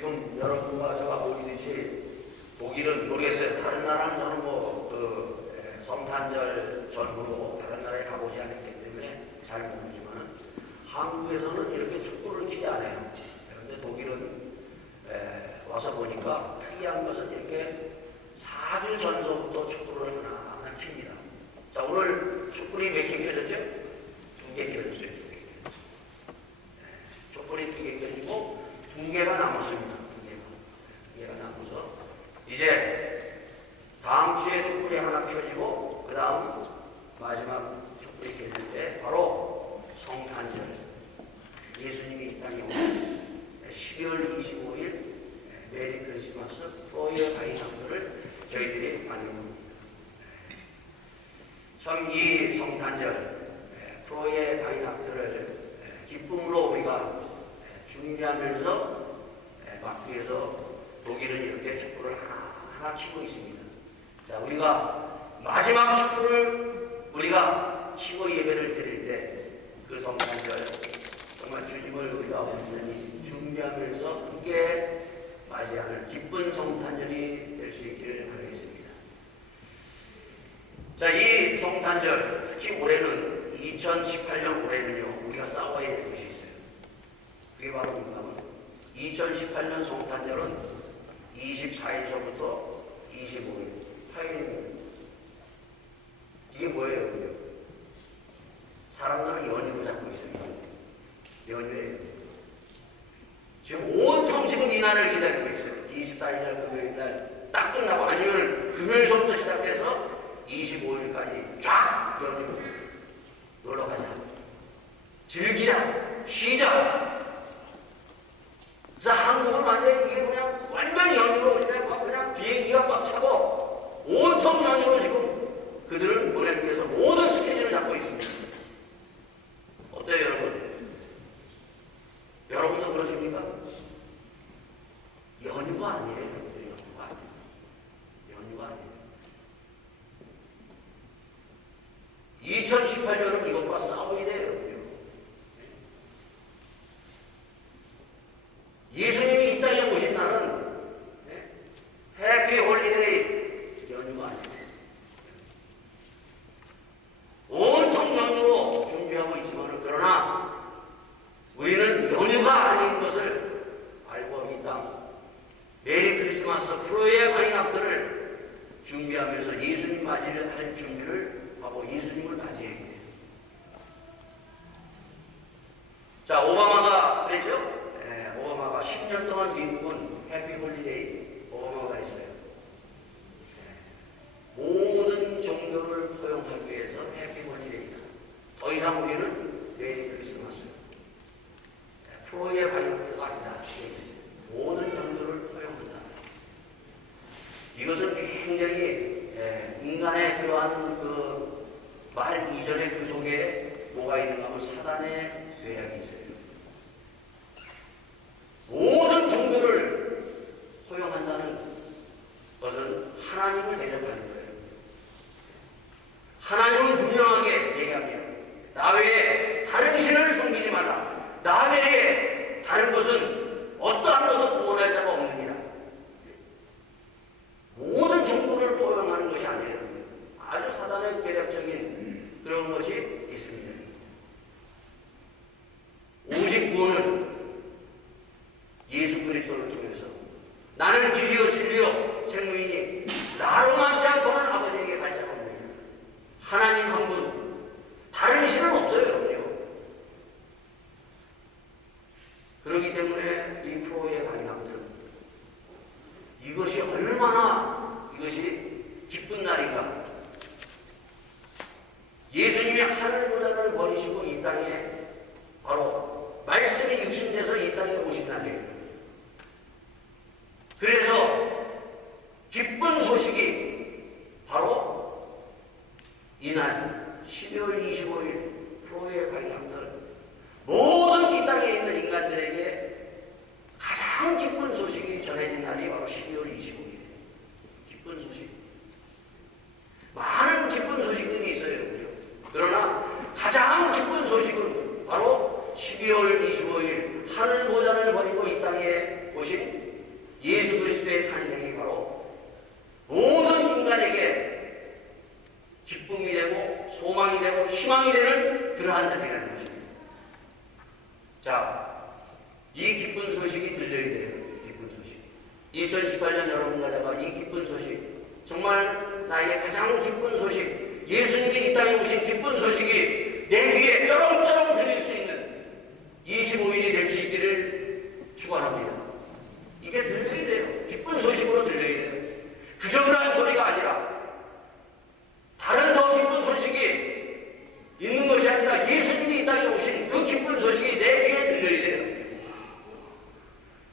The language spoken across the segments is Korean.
지금 여러분과 제가 보이듯이 독일은 모르겠어요. 다른 나라는 저는 성탄절 전후로 다른 나라에 가보지 않았기 때문에 잘 모르지만 한국에서는 이렇게 축구를 기대 안 해요. 그런데 독일은 와서 보니까 특이한 것은 이렇게 4주 전서부터 축구를 하나하나 킵니다. 자, 오늘 축구리 몇 개 켜졌죠? 2개 켜졌어요. 2개 켜졌어요. 촛불이 2개 켜지고 2개가 남았습니다. 2개가 남아서 이제 다음 주에 촛불이 하나 켜지고 그 다음 마지막 촛불이 켜질 때 바로 성탄절 예수님이 이 땅에 오신 12월 25일 메리 크리스마스 프로의 바이너를 저희들이 만듭니다. 참 이 성탄절 프로의 바이너를 기쁨으로 우리가 준비하면서 막기 위해서 독일은 이렇게 축구를 하나 치고 있습니다. 자, 우리가 마지막 축구를 우리가 치고 예배를 드릴 때 그 성탄절 정말 주님을 우리가 완전히 준비하면서 함께 맞이하는 기쁜 성탄절이 될 수 있기를 바라겠습니다. 자, 이 성탄절 특히 올해는 2018년 올해는요 우리가 싸워야 될 것이 있어요. 그게 바로 뭐냐면 2018년 성탄절은 24일서부터 25일 화요일입니다. 이게 뭐예요? 사람들은 연휴로 잡고 있어요. 연휴에 지금 온통 지금 이 날을 기다리고 있어요. 24일날 금요일날 딱 끝나고 아니면 금요일서부터 시작해서 25일까지 쫙 연휴로 놀러 가자, 즐기자, 쉬자. 그래서 한국은 완전히 이게 그냥 완전히 연휴로 그냥 비행기가 꽉 차고 온통 연휴로 지금 그들을 보내기 위해서 모든 스케줄을 잡고 있습니다. 어때요, 여러분? 여러분도 그러십니까? 연휴가 아니에요. 연휴가 아니에요. 연휴가 아니에요. 2018년은 이것과 싸워야 돼요. 예수님이 이 땅에 오신 날은 해피 홀리데이 연휴가 아니에요. 온통 연휴로 준비하고 있지만 그러나 우리는 연휴가 아닌 것을 알고 이 땅 메리 크리스마스 프로의 바이너를 준비하면서 예수님 맞이를 할 준비를 하고 예수님을 맞이해야 돼요. 자, 오바마가 그랬죠? 오바마가 10년 동안 미국은 해피 홀리데이 오바마가 했어요. 모든 종교를 포용하기 위해서 해피 홀리데이다. 더 이상 우리는 메리 크리스마스 프로의 바이너가 아니다. 모든 종교를 포용한다. 이것은 굉장히 인간의 그러한 그 말 이전의 그 속에 뭐가 있는가 하면 사단의 죄악이 있어요. 모든 종교를 허용한다는 것은 하나님을 대적하는 거예요. 하나님은 분명하게 얘기합니다. 나 외에 다른 신을 섬기지 말라. 나 외에 다른 것은 어떠한 것은 구원할 자가 없느니라. 모든 종교를 포용하는 것이 아니에요. 아주 사단의 계략적인 그런 것이 있습니다. 오직 구원은 예수 그리스도를 통해서 나는 길이요 진리요 생명이니 나로 만지 않고는 아버지에게 갈 자가 없느니라. 하나님 한 분, 다른 신은 없어요. 그렇기 때문에 이 프로의 바이너들 이것이 얼마나 이것이 기쁜 날인가. 예수님이 하늘보다를 버리시고 이 땅에 바로 말씀이 육신돼서 이 땅에 오신 날이에요. 그래서 기쁜 소식이 바로 이날 12월 25일 프로의 바이너들 모든 이 땅에 있는 인간들에게 가장 기쁜 소식이 전해진 날이 바로 12월 25일이에요. 기쁜 소식. 많은 기쁜 소식들이 있어요. 그러나 가장 기쁜 소식은 바로 12월 25일 하늘 보좌를 버리고 이 땅에 오신 기쁜 소식이 들려야 돼요. 기쁜 소식. 2018년 여러분과 제가 이 기쁜 소식, 정말 나에게 가장 기쁜 소식, 예수님이 이 땅에 오신 기쁜 소식이 내 귀에 쩌렁쩌렁 들릴 수 있는 25일이 될 수 있기를 축원합니다. 이게 들려야 돼요. 기쁜 소식으로 들려야 돼요. 그저 그런 소리가 아니라 다른 더 기쁜 소식이 있는 것이 아니라 예수님이 이 땅에 오신 그 기쁜 소식이 내 귀에 들려야 돼요.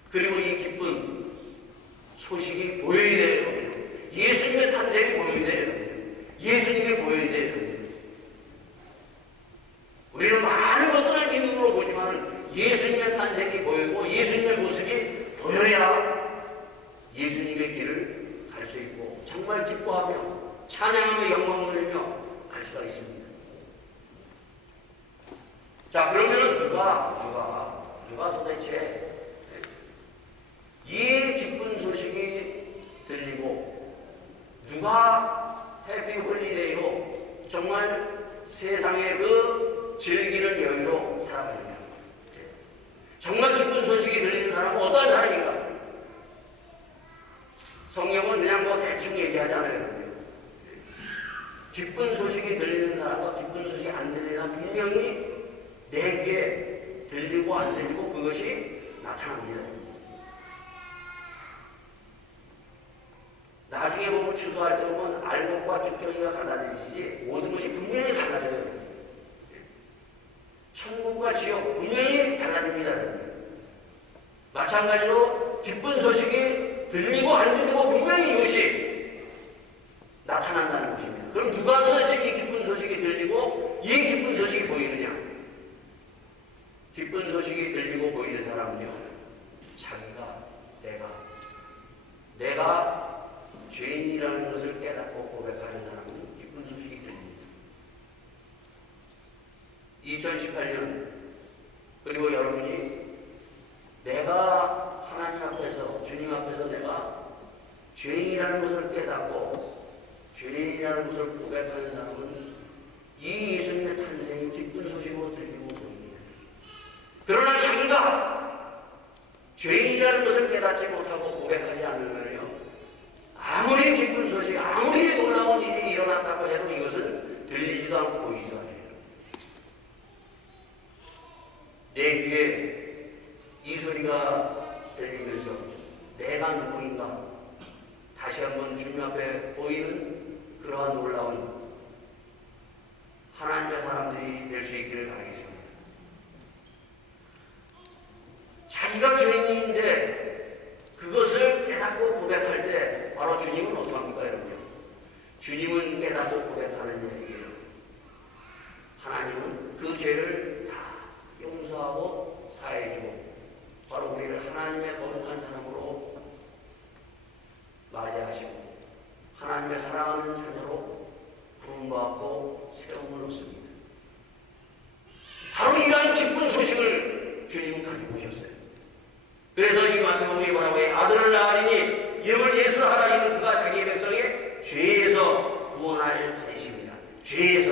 그리고 이 기쁜 소식이 보여야 돼요. 예수님의 탄생이 보여야 돼요. 예수님이 보여야 돼요. 우리는 많은 것들을 이 눈으로 보지만 예수님의 탄생이 보이고 예수님의 모습이 보여야 예수님의 길을 갈 수 있고 정말 기뻐하며 찬양하며 영광 돌리며 갈 수가 있습니다. 자, 그러면 누가 도대체 이 기쁜 소식이 들리고 누가 해피 홀리데이로 정말 세상의 그 즐기는 여유로 살아가느냐. 정말 기쁜 소식이 들리는 사람은 어떤 사람인가? 성경은 그냥 뭐 대충 얘기하잖아요. 기쁜 소식이 들리는 사람과 기쁜 소식이 안 들리는 사람 분명히 내 귀에 들리고 안 들리고 그것이 나타납니다. 나중에 보면 추수할 때 보면 알곡과 쭉정이가 갈라지듯이 모든 것이 분명히 달라져요. 천국과 지옥 분명히 달라집니다. 마찬가지로 기쁜 소식이 들리고 안 들리고 분명히 이것이 나타난다는 것입니다. 그럼 누가 도대체 이 기쁜 소식이 들리고 이 기쁜 소식이 보이느냐? 기쁜 소식이 들리고 보이는 사람은요, 자기가 내가 죄인이라는 것을 깨닫고 고백하는 사람은 기쁜 소식이 들립니다. 2018년 그리고 여러분이 내가 하나님 앞에서 주님 앞에서 내가 죄인이라는 것을 깨닫고 죄인이라는 것을 고백하는 사람은 이 예수님의 탄생이 기쁜 소식으로 들리고 보입니다. 그러나 자기가 죄인이라는 것을 깨닫지 못하고 고백하지 않으면요, 아무리 기쁜 소식, 아무리 놀라운 일이 일어났다고 해도 이것은 들리지도 않고 보이지도 않아요. 내 귀에 이 소리가 들리면서 내가 누구인가 다시 한번 주님 앞에 보이는 그러한 놀라운 하나님의 사람들이 될 수 있기를 바라겠습니다. 자기가 죄인인데 그것을 깨닫고 고백할 때 바로 주님은 어떻게 합니까, 여러분? 주님은 깨닫고 고백하는 얘기예요. 하나님은 그 죄를 다 용서하고 사해주고 바로 우리를 하나님의 거룩한 사람으로 맞이하시고 하나님의 사랑하는 자녀로 부름받고 세움을 얻습니다. 바로 이러한 기쁜 소식을 주님은 가지고 오셨어요. 그래서 이 마태복음에 뭐라고 해요? 아들을 낳으리니 이름을 예수라 하라. 이는 그가 자기의 백성의 죄에서 구원할 자이십니다. 죄에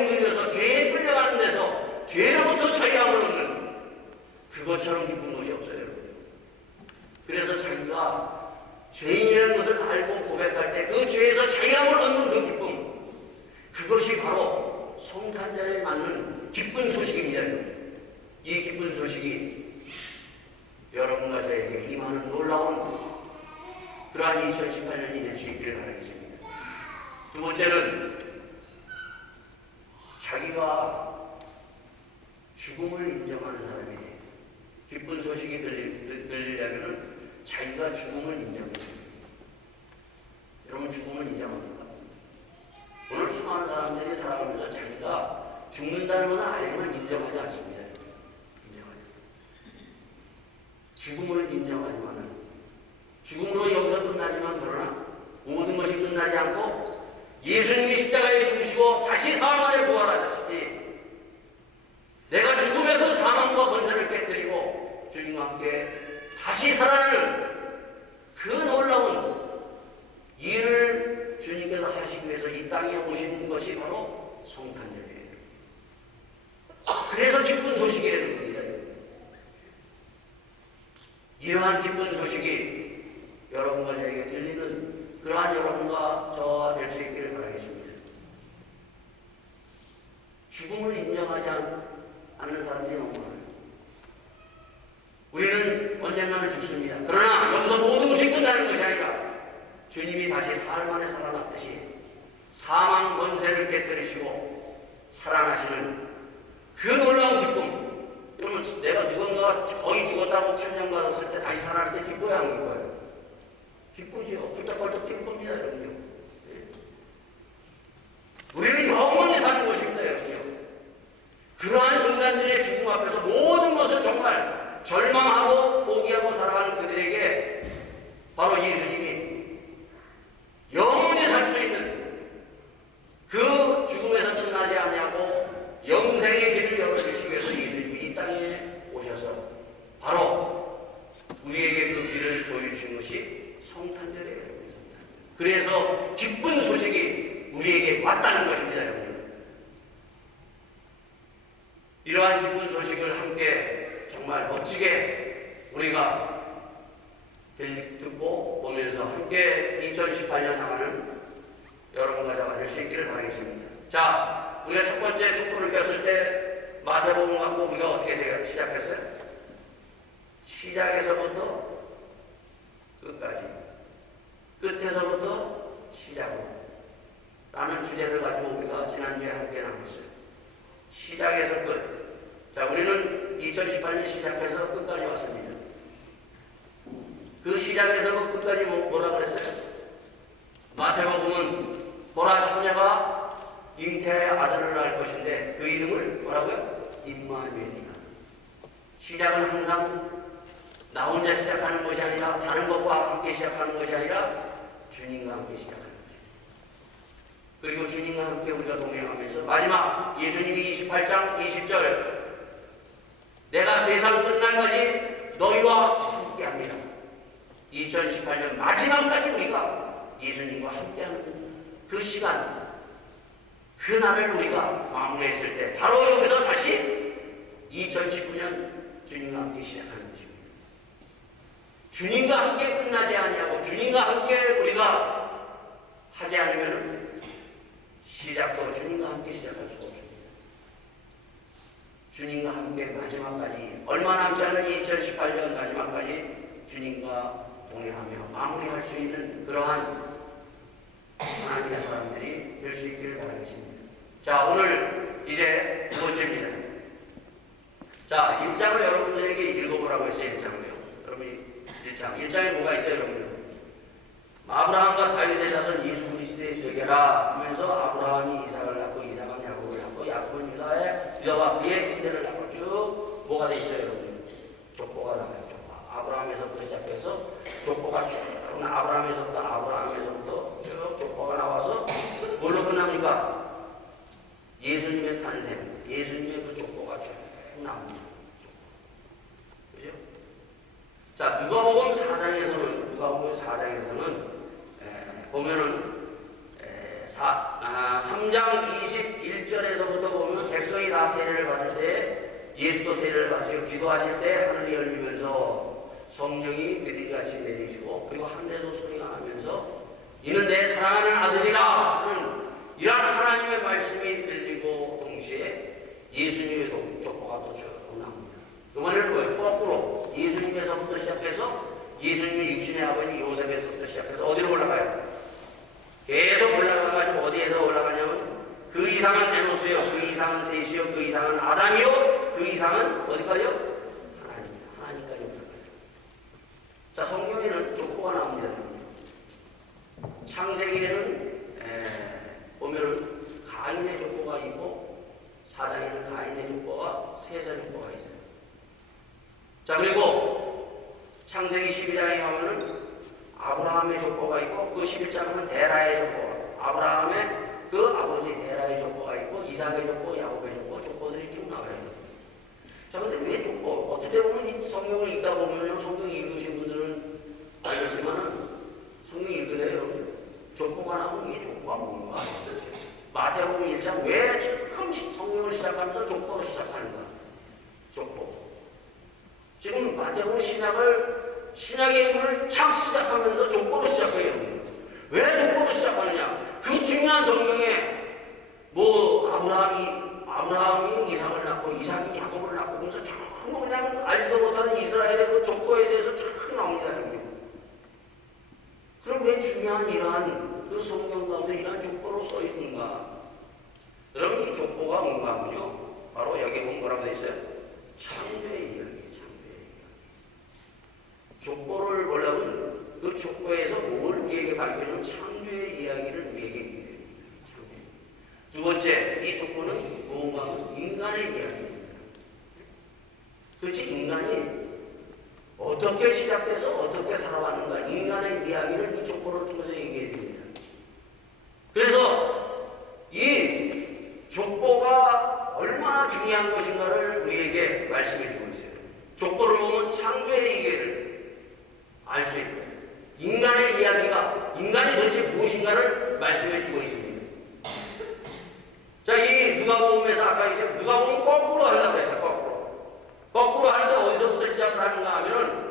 옮겨져서 죄에 끌려가는 데서 죄로부터 자유함을 얻는 그것처럼 기쁜 것이 없어요, 여러분. 그래서 자기가 죄인이라는 것을 알고 고백할 때 그 죄에서 자유함을 얻는 그 기쁨, 그것이 바로 성탄절에 맞는 기쁜 소식입니다. 이 기쁜 소식이 여러분과 저에게 임하는 놀라운 그러한 2018년이 될 수 있기를 바라겠습니다. 두 번째는 자기가 죽음을 인정하는 사람이에요. 기쁜 소식이 들리려면 자기가 죽음을 인정해요. 여러분, 죽음을 인정합니까? 오늘 수많은 사람들이 살아가면서 자기가 죽는다는 것은 알지만 인정하지 않습니다. 죽음을 인정하지만은 죽음으로 여기서 끝나지만 그러나 모든 것이 끝나지 않고 예수님이 십자가에 죽으시고 다시 사흘 만에 부활하셨지, 내가 죽음의 그 사망과 권세를 깨뜨리고 주님과 함께 다시 살아나는 그 놀라운 일을 주님께서 하시기 위해서 이 땅에 오신 것이 바로 성탄절이에요. 그래서 기쁜 소식이라는 겁니다. 이러한 기쁜 소식이 여러분과 저에게 들리는 그러한 여러분과 저와 될 수 있기를 바라겠습니다. 죽음을 인정하지 않는 사람들이 너무 많아요. 우리는 언젠가는 죽습니다. 그러나 여기서 모든 것이 끝나는 것이 아니라 주님이 다시 사흘 만에 살아났듯이 사망 권세를 깨뜨리시고 살아나시는 그 놀라운 기쁨. 여러분, 내가 누군가 거의 죽었다고 판정받았을 때 다시 살아날 때 기뻐야 하는 거예요. 기쁘지요. 펄떡펄떡 뛸 겁니다, 여러분요. 네. 우리는 영원히 사는 것입니다, 여러분요. 그러한 인간들의 죽음 앞에서 모든 것을 정말 절망하고 포기하고 살아가는 그들에게 바로 예수님이 영원히 살 수 있는 그 죽음에서 끝나지 아니하고 영생의 길을 열어주시기 위해서 예수님이 이 땅에 오셔서 바로 우리에게 그 길을 보여주신 것이 성탄절이에요. 그래서 기쁜 소식이 우리에게 왔다는 것입니다, 여러분. 이러한 기쁜 소식을 함께 정말 멋지게 우리가 듣고 보면서 함께 2018년 나가는 여러분과 저가 될 수 있기를 바라겠습니다. 자, 우리가 첫 번째 촛불을 켰을 때 마태복음 갖고 우리가 어떻게 시작했어요? 시작에서부터 끝까지, 끝에서부터 시작으로 라는 주제를 가지고 우리가 지난주에 함께 나눴어요. 시작에서 끝. 자, 우리는 2018년 시작해서 끝까지 왔습니다. 그 시작에서 끝까지 뭐라 그랬어요? 마태복음은 보라 처녀가 잉태의 아들을 낳을 것인데 그 이름을 뭐라고요? 임마누엘이라. 시작은 항상 나 혼자 시작하는 것이 아니라 다른 것과 함께 시작하는 것이 아니라 주님과 함께 시작하는 것입니다. 그리고 주님과 함께 우리가 동행하면서 마지막 예수님이 28장 20절 내가 세상 끝날까지 너희와 함께합니다. 2018년 마지막까지 우리가 예수님과 함께하는 그 시간, 그 날을 우리가 마무리했을 때 바로 여기서 다시 2019년 주님과 함께 시작하는 것입니다. 주님과 함께 끝나지 아니하고 주님과 함께 우리가 하지 않으면 시작도 주님과 함께 시작할 수가 없습니다. 주님과 함께 마지막까지 얼마 남지 않은 2018년 마지막까지 주님과 동행하며 마무리할 수 있는 그러한 하나님의 사람들이 될 수 있기를 바라겠습니다. 자, 오늘 이제 두 번째입니다. 자, 1장을 여러분들에게 읽어보라고 했어요. 1장을요. 여러분 1장에 뭐가 있어요, 여러분? 아브라함과 다윗의 자손 예수 그리스도의 세계라 하면서 아브라함이 이삭을 낳고 이삭은 야곱을 낳고 야곱은 유다와 그의 형제를 낳고 쭉 뭐가 돼 있어요, 여러분? 족보가 나와요. 아브라함에서부터 시작해서 족보가 쭉 아브라함에서부터 쭉 족보가 나와서 뭘로 끝납니까? 예수님의 탄생, 예수님의 그 족보가 쭉 나옵니다. 그죠? 자, 누가복음 4장에서는 보면은 3장 21절에서부터 보면 백성이 다 세례를 받을 때 예수도 세례를 받으시고 기도하실 때 하늘이 열리면서 성령이 비둘기같이 내리시고 그리고 하늘에서 소리가 나면서 이는 내 사랑하는 아들이라 하는 이러한 하나님의 말씀이 들리고 동시에 예수님의 족보가 또 쭉 나옵니다. 이번에는 뭐예요? 거꾸로 예수님에서부터 시작해서 예수님의 육신의 아버지 요셉에서부터 시작해서 어디로 올라가요? 계속 올라가가지고 어디에서 올라가냐면 그 이상은 에노스요, 그 이상은 셋이요, 그 이상은 아담이요, 그 이상은 어디까지요? 하나님입니다. 하나님까지 올라가요. 자, 성경에는 족보가 나옵니다. 창세기에는 보면은 가인의 족보가 있고 4장에는 가인의 족보와 셋의 족보가 있어요. 자, 그리고 창세기 12장에 가면은 아브라함의 족보가 있고 그 11장은 데라의 족보, 아브라함의 그 아버지 데라의 족보가 있고 이삭의 족보, 야곱의 족보들이 쭉 나와요. 자, 근데 왜 족보? 어떻게 보면 이 성경을 읽다 보면 성경 읽으신 분들은 알겠지만은 성경 읽으세요. 족보가 나오면 이게 족보가 뭔가? 마태복음 1장 왜 처음 성경을 시작하면서 족보로 시작하는가? 족보. 지금 마태복음 시작을 신약의 인물을 착 시작하면서 족보로 시작해요. 왜 족보로 시작하느냐? 그 중요한 성경에 뭐 아브라함이 이삭을 낳고 이삭이 야곱을 낳고 그래서 전부 그냥 알지도 못하는 이스라엘의 그 족보에 대해서 쫙 나옵니다. 성경. 그럼 왜 중요한 이러한 그 성경 가운데 이러한 족보로 써 있는가? 여러분 이 족보가 뭔가 하면요. 바로 여기 보면 뭐라고 되어 있어요? 창조의 이야기, 창조의 이야기. 족보를 보려면 그 족보에서 뭘 우리에게 가르쳐주는 창조의 이야기를 우리에게 얘기해요. 두 번째, 이 족보는 무언가 하면 인간의 이야기입니다. 그렇지, 인간이 어떻게 시작돼서 어떻게 살아가는가, 인간의 이야기를 이 족보를 통해서 얘기해 줍니다. 그래서 이 족보가 얼마나 중요한 것인가를 우리에게 말씀해 주고 있어요. 족보를 보면 창조의 얘기를 알 수 있고 인간의 이야기가 인간이 도대체 무엇인가를 말씀해 주고 있습니다. 자, 이 누가복음에서 아까 이제 누가복음 거꾸로 한다고 했어요. 거꾸로 하는데 어디서부터 시작을 하는가 하면은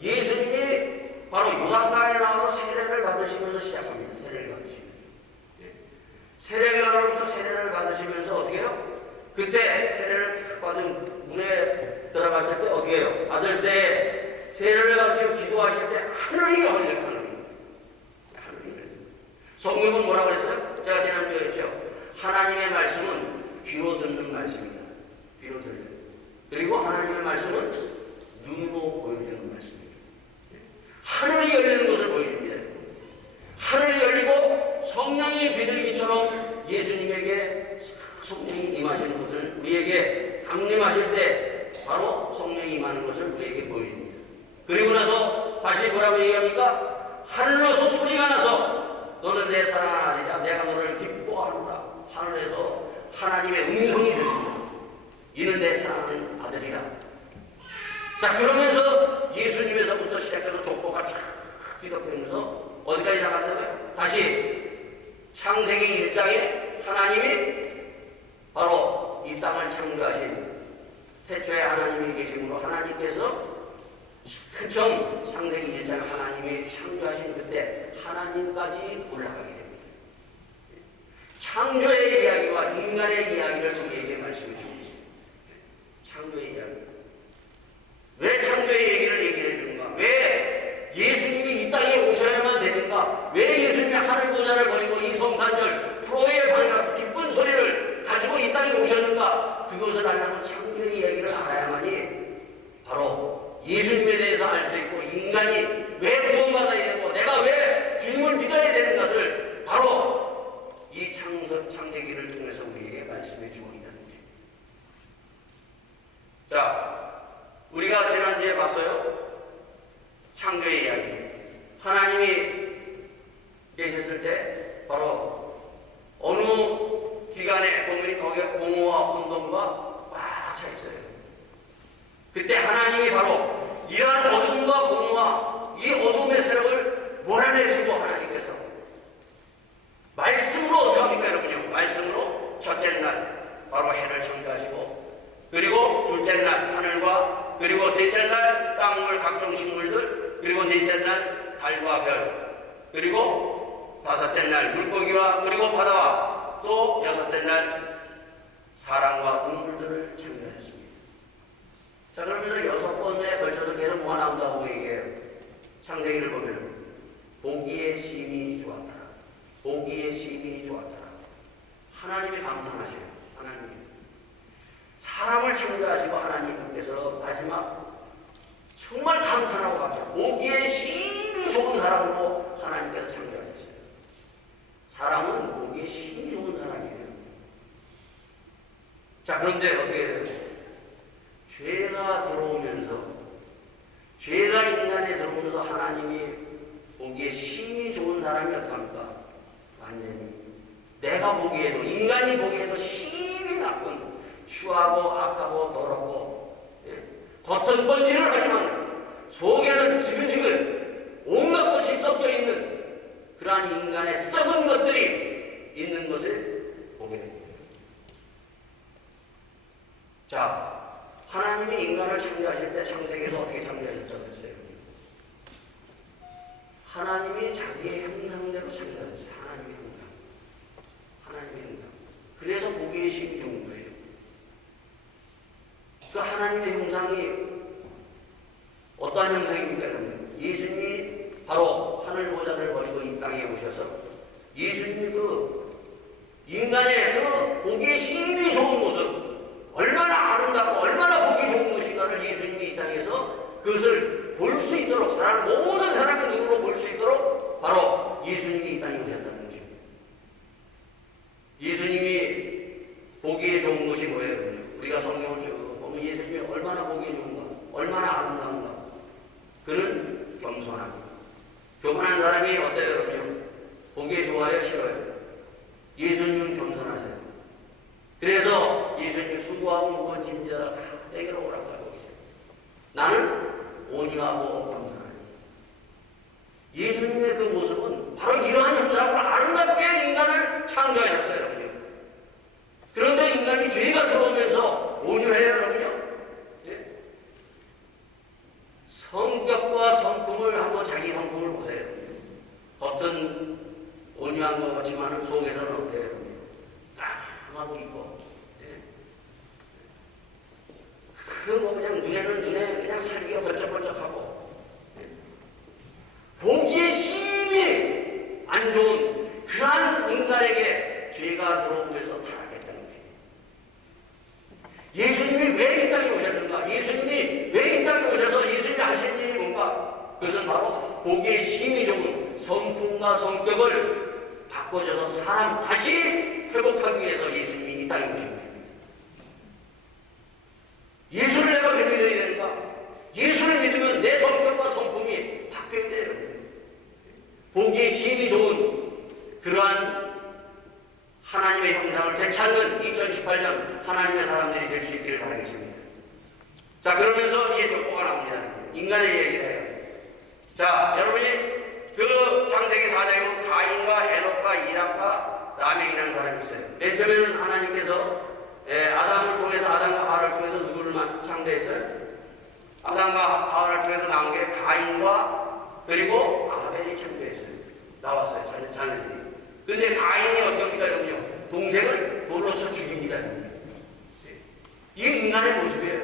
예수님이 바로 요단강에 나와서 세례를 받으시면서 시작합니다. 세례를 받으시면서. 세례요한으로부터 세례를 받으시면서 어떻게 해요? 그때 세례를 받은 문에 들어갔을 때 어떻게 해요? 아들새 세례를 받으시고 기도하실 때 하늘이 열려요. 하늘이 열려요. 성경은 뭐라고 그랬어요? 제가 지난주에 그랬죠. 하나님의 말씀은 귀로 듣는 말씀이다. 귀로 들려요. 그리고 하나님의 말씀은 눈으로 보여주는 말씀입니다. 하늘이 열리는 것을 보여줍니다. 하늘이 열리고 성령이 비둘기처럼 예수님에게 성령이 임하시는 것을 우리에게 강림하실 때 바로 성령이 임하는 것을 우리에게 보여줍니다. 그리고 나서 다시 뭐라고 얘기합니까? 하늘로서 소리가 나서 너는 내 사랑하는 아들이라 내가 너를 기뻐하노라. 하늘에서 하나님의 음성이 들립니다. 이는 내 사랑하는 아들이라. 자, 그러면서 예수님에서부터 시작해서 족보가 쫙 뒤덮이면서 어디까지 나간다고요? 다시 창세기 1장에 하나님이 바로 이 땅을 창조하신 태초에 하나님이 계심으로 하나님께서 처음 창세기 1장 하나님이 창조하신 그때 하나님까지 올라가게 됩니다. 창조의 이야기와 인간의 이야기를 우리에게 말씀해 주고 있습니다. 창조의 이야기. 왜 창조의 얘기를 얘기해 주는가? 왜 예수님이 이 땅에 오셔야만 되는가? 왜 예수님이 하늘 보좌를 버리고 이 성탄절 프로의 방향 기쁜 소리를 가지고 이 땅에 오셨는가? 그것을 알려면 창조의 이야기를 알아야만이 바로 예수님에 대해서 알 수 있고 인간이 왜 구원받아야 되고 내가 왜 주님을 믿어야 되는 것을 바로 이 창세기를 통해서 우리에게 말씀해 주고 있는 거예요. 자, 우리가 지난주에 봤어요. 창조의 이야기. 하나님이 계셨을 때 바로 어느 기간에 보면 거기에 공허와 혼돈과 꽉 차 있어요. 그때 하나님이 바로 이러한 어둠과 공허와 이 어둠의 세력을 몰아내시고 하나님께서 말씀으로 어떻게 합니까 여러분요? 말씀으로 첫째 날 바로 해를 창조하시고 그리고 둘째 날 하늘과 그리고 셋째 날 땅물 각종 식물들 그리고 넷째 날 달과 별 그리고 다섯째 날 물고기와 그리고 바다와 또 여섯째 날 사람과 동물들을 창조하셨습니다. 자, 그러면서 6번에 걸쳐서 계속 뭐가 나온다고 얘기해요. 창세기를 보면 보기에 심히 좋았더라. 보기에 심히 좋았더라. 하나님이 감탄하셔요. 하나님이 사람을 창조하시고 하나님께서 마지막 정말 감탄하고 가죠. 보기에 심히 좋은 사람으로 하나님께서 창조하셨어요. 사람은 보기에 심히 좋은 사람이에요. 자, 그런데 어떻게 돼요? 죄가 들어오면서 죄가 인간에 들어오면서 하나님이 보기에 심히 좋은 사람이 어떡합니까? 완전히 내가 보기에도 인간이 보기에도 심히 나쁜 추하고 악하고 더럽고 겉은 번지를 하지만 속에는 지글지글 온갖 것이 섞여 있는 그러한 인간의 썩은 것들이 있는 것을 보게 됩니다. 자, 하나님이 인간을 창조하실 때 창세기에서 어떻게 창조하셨다고 했어요? 어떠한 형상입니까? 예수님이 바로 하늘 보좌를 버리고 이 땅에 오셔서 예수님이 그 인간의 그 보기에 힘이 좋은 모습, 얼마나 아름답고 얼마나 보기 좋은 것인가를 예수님이 이 땅에서 그것을 볼 수 있도록, 모든 사람의 눈으로 볼 수 있도록 바로 예수님이 이 땅에 오셨다는 것입니다. 예수님이 보기에 좋은 것이 뭐예요? 우리가 성경을 쭉 보면 예수님이 얼마나 보기에 좋은가, 얼마나 아름다운가. 그는 겸손합니다. 교만한 사람이 어때요, 여러분요? 보기에 좋아요, 싫어요? 예수님은 겸손하세요. 그래서 예수님이 수고하고 무거운 짐자들 다 내게로 오라고 하고 있어요. 나는 온유하고 겸손하다. 예수님의 그 모습은 바로 이러한 형상으로 아름답게 인간을 창조하셨어요, 여러분요. 그런데 인간이 죄가 들어오면서 온유해요, 여러분요. 예? 성격과 성품을 한번 자기 성품을 보세요. 겉은 온유한 것 같지만 속에서는 어때요? 까하고 있고, 예? 뭐 그냥 눈에 그냥 살기가 번쩍번쩍하고, 예? 보기에 힘이 안 좋은 그러한 인간에게 죄가 들어오면서 타락했다는 것입니다. 예수님이 왜 이 땅에 오셨는가? 예수님이 왜 이 땅에 오셔서 예수님이 하신 일이 뭔가? 그것은 바로 보기에 힘이 좋은 성품과 성격을 바꿔줘서 사람 다시 회복하기 위해서 예수님이 이 땅에 오신 겁니다. 예수를 내가 왜 믿어야 되는가? 예수를 믿으면 내 성격과 성품이 바뀌어야 돼요. 보기에 힘이 좋은 그러한 하나님의 형상을 되찾는 2018년 하나님의 사람들이 될 수 있기를 바라겠습니다. 자, 그러면서 이게 족보가 나옵니다. 인간의 얘기를 해요. 자, 여러분이 그 창세기 4장에 보면 가인과 에녹과 이람과 라멕이라는 사람이 있어요. 맨 처음에는 하나님께서 아담을 통해서, 아담과 하와를 통해서 누구를 창조했어요? 아담과 하와를 통해서 나온 게 가인과 그리고 아벨이 창조했어요. 나왔어요, 자녀들이. 근데 가인이 어떻습니까, 여러분요? 동생을 돌로 쳐 죽입니다. 이게 인간의 모습이에요.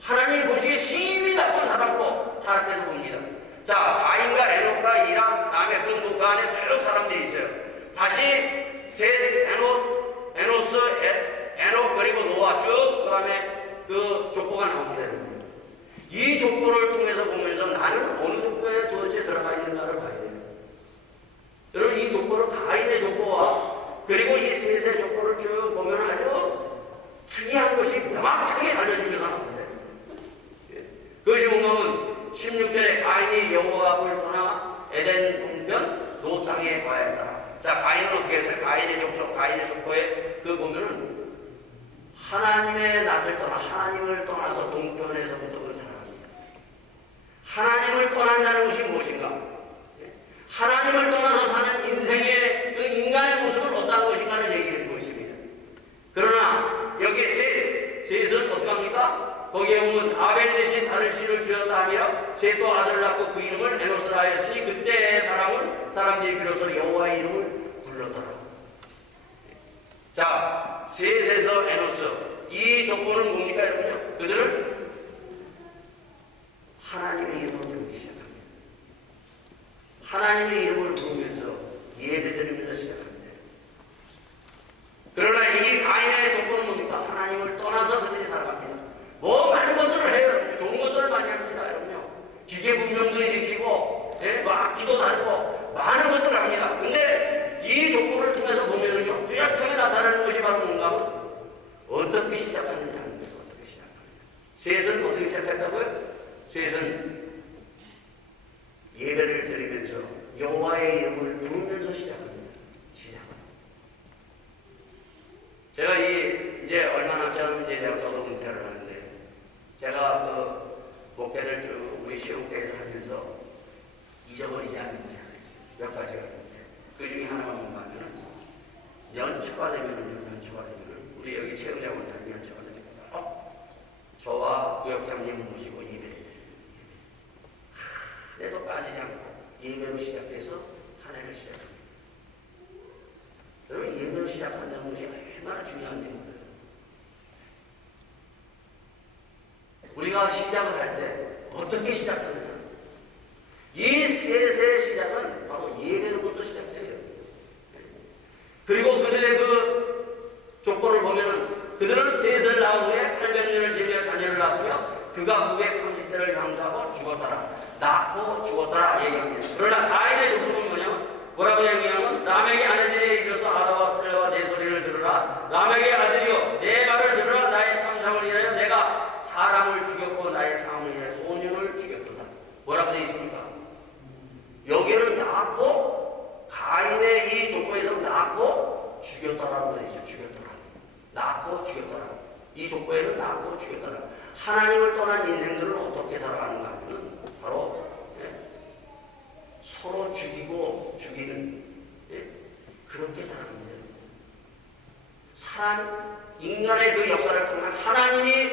하나님 보시기에 심히 나쁜 사람으로 타락해서 봅니다. 자, 가인과 에녹과 이람, 라멕, 그 안에 쭉 사람들이 있어요. 다시 셋, 에노스, 에녹, 그리고 노아 쭉 그 다음에 그 족보가 나옵니다. 이 족보를 통해서 보면서 나는 어느 족보에 도대체 들어가 있는가를 봐야 돼요. 여러분, 이 족보를 가인의 족보와 그리고 이 셋의 족보를 쭉 보면 아주 특이한 것이 명확하게 달려진 것은 나옵니다. 그것이 뭔가 하면 16절에 가인이 여호와 앞을 떠나 에덴 동편 노 땅에 거하였다. 자, 가인은 어떻게 했어요? 가인의 족속, 가인의 족보에 그 보면은 하나님의 낯을 떠나, 하나님을 떠나서 동편에서부터 그걸 자랑합니다. 하나님을 떠난다는 것이 무엇인가? 하나님을 떠나서 사는 인생의 그 인간의 모습은 어떠한 것인가를 얘기해주고 있습니다. 그러나 여기에 셋은 어떻게 합니까? 거기에 보면 아벨 대신 다른 신을 주었다 하며 셋도 아들을 낳고 그 이름을 에노스라 하였으니 그때의 사람들이 비로소 여호와의 이름을 불렀더라. 자, 셋에서 에노스, 이 족보는 뭡니까, 여러분요? 그들은 하나님의 이름을 부르기 시작합니다. 하나님의 이름을 부르면서 예배드리면서 시작합니다. 그러나 이 가인의 족보는 뭡니까? 하나님을 떠나서 그들이 살아갑니다. 뭐 많은 것들을 해요. 좋은 것들을 많이 합니다, 여러분요. 기계 문명도 일으키고, 뭐 악기도 다르고 많은 것들을 합니다. 근데 이 족보를 통해서 보면은요, 뚜렷하게 나타나는 것이 바로 뭔가 하면 어떻게 시작하느냐 하는 거예요. 어떻게 시작하느냐. 셋은 어떻게 시작했다고요? 셋은 예배를 드리면서 여호와의 이름을 부르면서 시작합니다. 제가 이제 얼마 남지 않으면 이제 저도 은퇴를 하는데, 제가 그 목회를 쭉 우리 시흥교회에서 하면서 잊어버리지 않는 것이 하나 있어요. 몇 가지가 있는데, 그 중에 하나가 뭔가 하면 연초가 되면은 우리 여기 체험장 원장님 연초가 되면 저와 구역장님을 모시고 예배를 드려요. 그래도 빠지지 않고 예배로 시작해서 한 해를 시작합니다. 여러분, 예배로 시작한다는 것이 얼마나 중요한 내용이에요. 우리가 시작을 할 때 어떻게 시작하느냐? 이 셋의 시작은 바로 예배로부터 시작해요. 그리고 그들의 그 조건을 보면은 그들은 셋을 낳은 후에 800년을 지며 자녀를 낳았으며 그가 930세를 향수하고 죽었더라. 낳고 죽었더라 얘기합니다. 그러나 가인의 족속은 뭐라고 얘기하면 라멕의 아내들에 이르러서 아라와 스레와 내 소리를 들으라. 라멕의 아들이여 내 말을 들으라. 나의 참상을 인하여 내가 사람을 죽였고 나의 상을 인하여 소년을 죽였도다. 뭐라고 되어 있습니까? 여기는 낳고 가인의 이 족보에서 낳고 죽였다라고 되어 있어요. 죽였더라. 낳고 죽였더라. 이 족보에는 낳고 죽였더라. 하나님을 떠난 인생들은 어떻게 살아가는가 하면 바로 서로 죽이고 죽이는 그렇게 살아갑니다. 사람, 인간의 그 역사를 통해 하나님이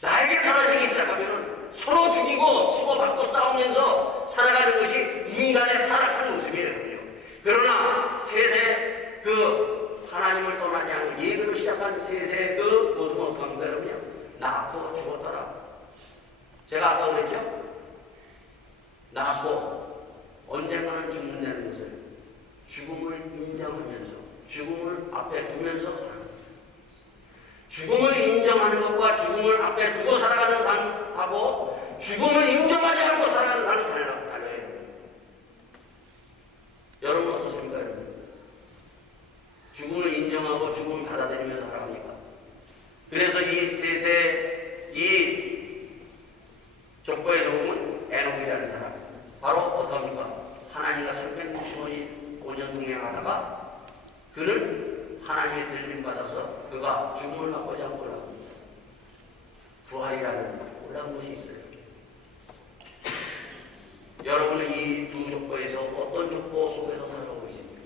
나에게 사라지기 시작하면 서로 죽이고 치고받고 싸우면서 살아가는 것이 인간의 타락한 모습이에요. 그러나 셋의 그 하나님을 떠나지 않고 예배로 시작한 셋의 그 모습은 어떻게 합니까, 여러분요? 낳고 죽었더라. 제가 아까 그랬죠? 낳고 언젠가는 죽는다는 것을 죽음을 인정하면서 죽음을 앞에 두면서 살아갑니다. 죽음을 인정하는 것과 죽음을 앞에 두고 살아가는 삶하고 죽음을 인정하지 않고 살아가는 삶이 달라요. 여러분 어떠십니까? 여러분? 죽음을 인정하고 죽음을 받아들이면서 살아갑니까? 그래서 이 셋의 이 족보에서 보면 에녹이라는 사람 바로 어떠합니까? 하나님과 365년 동행하다가 그는 하나님의 들림 받아서 그가 죽음을 맛보지 않고 올라갑니다. 부활이라는 놀라운 것이 있어요. 여러분은 이 두 족보에서 어떤 족보 속에서 살아가고 있습니까?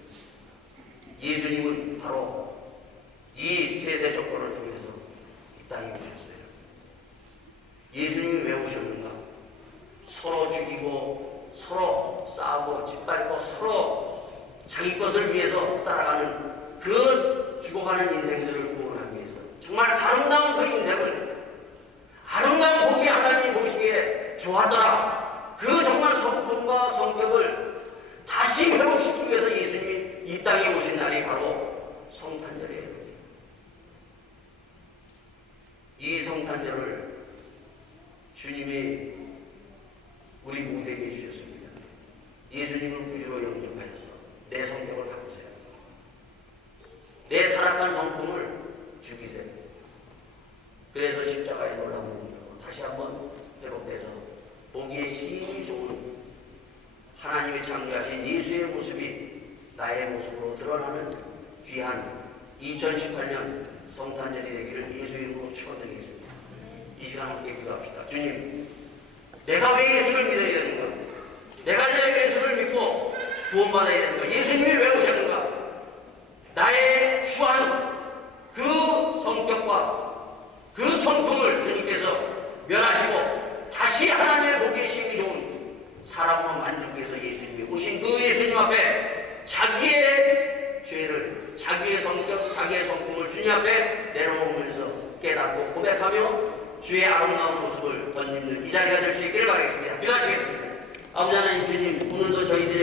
예수님은 바로 이 셋의 족보를 통해서 이 땅에 오셨어요. 예수님이 왜 오셨는가? 서로 죽이고 서로 싸우고 짓밟고 서로 자기 것을 위해서 살아가는 그 죽어가는 인생들을 구원하기 위해서 정말 아름다운 그 인생을 아름다운 복이 하나님이 보시기에 좋았더라. 그 정말 성품과 성격을 다시 회복시키기 위해서 예수님이 이 땅에 오신 날이 바로 성탄절이에요. 이 성탄절을 주님이 우리 모두에게 주셨습니다. 예수님을 구주로 영접하셔서 내 성격을 바꾸세요. 내 타락한 성품을 죽이세요. 그래서 십자가에 놀라운 분이라고 다시 한번 회복돼서 보기에 심히 좋은 하나님의 창조하신 예수의 모습이 나의 모습으로 드러나는 귀한 2018년 성탄절이 되기를 예수 이름으로 축원드리겠습니다. 이 시간 함께 기도합시다. 주님, 내가 왜 예수를 믿어야 되는가? 내가 왜 예수를 믿고 구원받아야 되는가? 예수님이 왜 오셨는가? 나의 추한 그 성격과 그 성품을 주님께서 멸하시고 다시 하나님의 보기 심히 좋은 사람으로 만들기 위해서 예수님이 오신 그 예수님 앞에 자기의 죄를, 자기의 성격, 자기의 성품을 주님 앞에 내려놓으면서 깨닫고 고백하며 주의 아름다운 모습을 던지는 이 자리가 될 수 있기를 바라겠습니다. 기도하시겠습니다. 아버지 하나님, 주님, 오늘도 저희들의